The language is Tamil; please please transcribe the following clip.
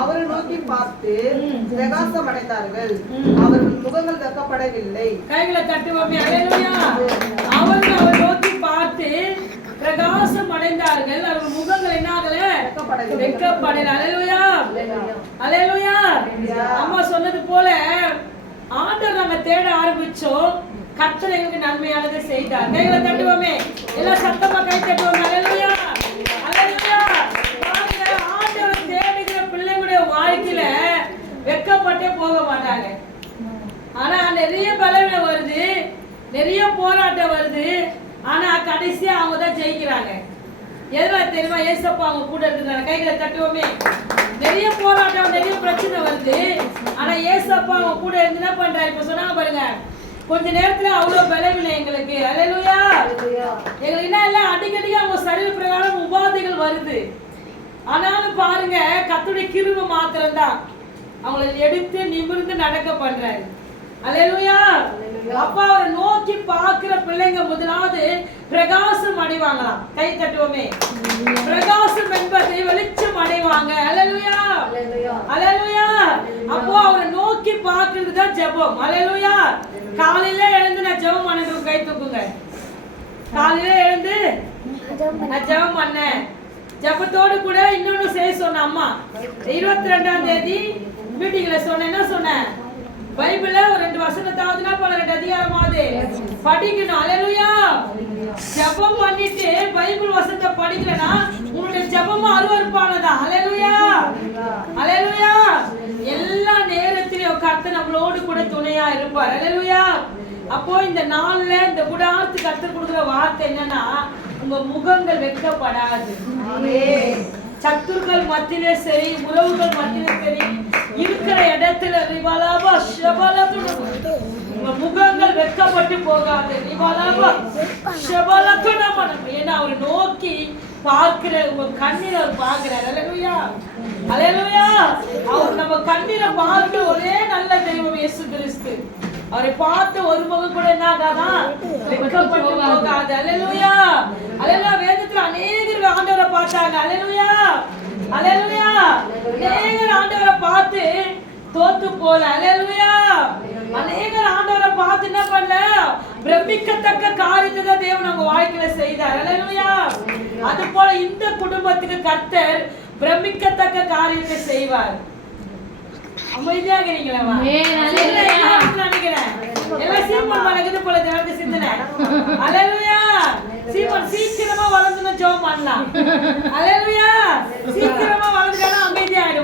அவரை நோக்கி பார்த்து. பிரகாசம் அடைந்தார்கள். அவர்கள் முகங்கள் வெக்கப்படவில்லை கைகளை தட்டுவோமே அவர்கள் அவர் நோக்கி பார்த்து பிரகாசம் அடைந்தார்கள் அவர்கள் முகங்கள் என்ன ஆகல. வெட்கப்படல அலையலுயா. அலையலுயா. அம்மா சொன்னது போல ஆண்டவர் நாங்க தேட ஆரம்பிச்சோம் கர்த்தர் எங்களுக்கு நன்மையானதை செய்தார். கைகளை தட்டுவோமே. எல்லாம் சத்தமா கை தட்டுவோமே. அலையலுயா பாருங்க, ஆண்டவர் தேடுகிற பிள்ளைங்களுடைய வாழ்க்கையில வெட்கப்பட்டே போக மாட்டாங்க ஆனா நிறைய பலவீனம் வருது நிறைய போராட்டம் வருது. ஆனா கடைசியா அவங்க தான் ஜெயிக்கிறாங்க. எதனால தெரியுமா? ஏசப்பா அவங்க கூட இருக்கிறாங்க. கைகளை தட்டுவோமே. நிறைய போராட்டம் நிறைய பிரச்சனை வருது. ஆனா ஏசப்பா அவங்க கூட இருந்து என்ன பண்றாரு? இப்ப சொன்னாங்க பாருங்க. கொஞ்ச நேரத்துல அவ்வளவு பலவீனம் எங்களுக்கு. அலையலுயா எங்களுக்கு என்ன இல்ல? அடிக்கடிக்கு அவங்க சரீர பிரகாரம் உபாதைகள் வருது. ஆனாலும் பாருங்க கத்துடைய கிருபை மாத்திரம்தான். அவங்களை எடுத்து நிமிர்ந்து நடக்க பண்றாரு. அல்லேலூயா அப்பா அவரை நோக்கி பார்க்கிற பிள்ளைங்க முதலாவது பிரகாசம் அடைவாங்களாம். கை தட்டுவோமே. பிரகாசம் என்பது வெளிச்சம் அடைவாங்க. அல்லேலூயா அல்லேலூயா அப்போ அவரை நோக்கி பார்க்கிறது தான் ஜெபம் அல்லேலூயா காலையில எழுந்து நான் ஜெபம் பண்ணிட்டு கை தூக்குங்க. காலையில எழுந்து நான் ஜெபம் பண்ணேன். ஜெபத்தோடு கூட இன்னொன்னு செய்ய சொன்ன அம்மா. இருபத்தி ரெண்டாம் தேதி மீட்டிங்ல சொன்னேன். என்ன சொன்னேன்? பைபிள ஒரு ரெண்டு வசனத்தாவதுனா பல ரெண்டு அதிகாரமாவது படிக்கணும். அலலுயா ஜெபம் பண்ணிட்டு பைபிள் வசனத்தை படிக்கலனா உன்னுடைய ஜபம் அருவறுப்பானதா அலலுயா அலையலுயா எல்லா நேரத்திலும் கர்த்தர் நம்மளோடு கூட துணையா இருப்பார். அலலுயா அப்போ இந்த நாள்ல இந்த குடார்த்து கர்த்தர் கொடுக்குற வார்த்தை என்னன்னா உங்க முகங்கள் வெட்கப்படாது. சத்துருக்கள் மத்தியிலே சரி உறவுகள் மத்தியிலே சரி இருக்கிற இடத்துல ரிவலாபா ஷபலத்துடு உங்க முகங்கள் வெட்கப்பட்டு போகாது. ரிவலாபா ஷபலத்துடு ஏன்னா அவர் நோக்கி பார்க்கிற உங்க கண்ணீர் அவர் பார்க்கிறார். அலையா அலையா அவர் நம்ம கண்ணீரை பார்க்க ஒரே நல்ல தெய்வம் இயேசு கிறிஸ்து. அவரை பார்த்து ஒரு முகம் கூட என்ன ஆகாதான் வெட்கப்பட்டு போகாது. அலையா அலையா வேதத்துல அநேகர் ஆண்டவரை பார்த்தாங்க. அலையா அலையா அநேகர் ஆண்டவரை பார்த்து தோத்து போல. அலையா அநேகர் ஆண்டவரை பார்த்து என்ன பண்ண? பிரமிக்கத்தக்க காரியத்தை தான் தேவன் அவங்க வாழ்க்கையில செய்தார். அலையா அது போல இந்த குடும்பத்துக்கு கர்த்தர் பிரமிக்கத்தக்க காரியத்தை செய்வார். அமைதியா இருக்கிறீங்களா? நினைக்கிறேன். எல்லாம் சீமன் வளர்க்குது போல தேவனுக்கு சிந்தனை. அலையா சீமன் சீக்கிரமா வளர்ந்துன்னு ஜோம் பண்ணலாம். அலையா சீக்கிரமா வளர்ந்துட்டாலும் அங்கே